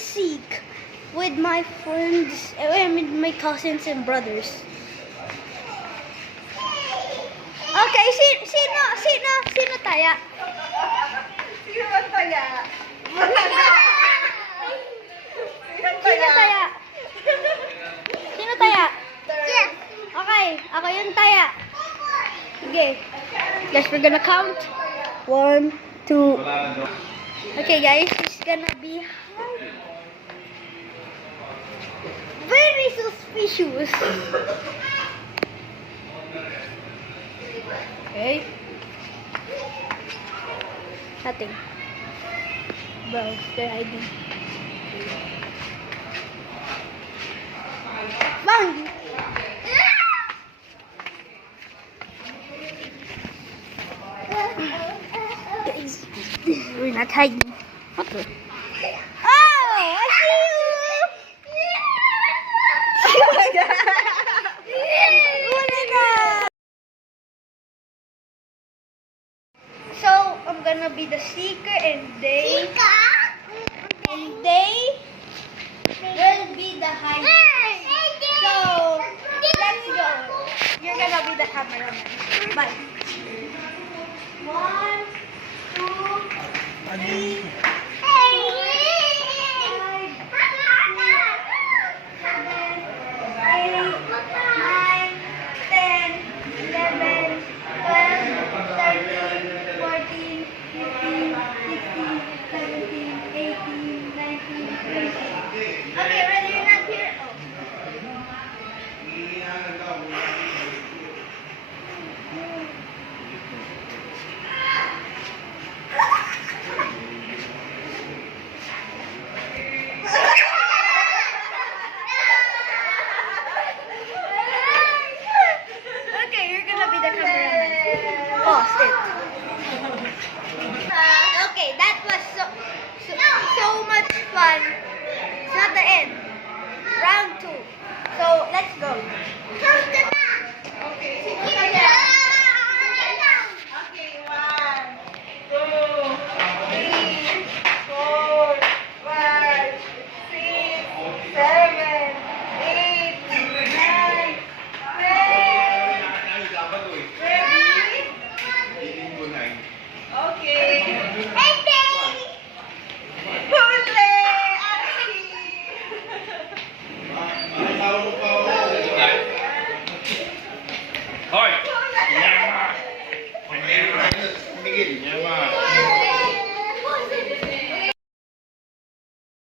seek with my friends, with my cousins and brothers. Okay, sino taya? Sino taya? Sino taya? Sino taya? Okay, ako yung taya. Sige. Guys, we're gonna count. 1, 2. Okay, guys, it's gonna be very suspicious. Okay. Nothing. Bro, their ID. Found you. Guys, we're not hiding. What the? Oh, I see you. Wala na. So, I'm gonna be the seeker and they will be the hiders. So, let's go. You're gonna be the cameraman. Bye. 1, 2, 3. Okay, ready? You're not here. Okay, you're gonna be the cameraman. Pause it. Okay, that was so much fun. It's not the end. Round 2. So let's go. Okay. Okay, 1, 2, 3, 4, 5, 6, 7, 8, 9, 10. Ready? Okay. Huli! Hoy! Nyama! Nyama!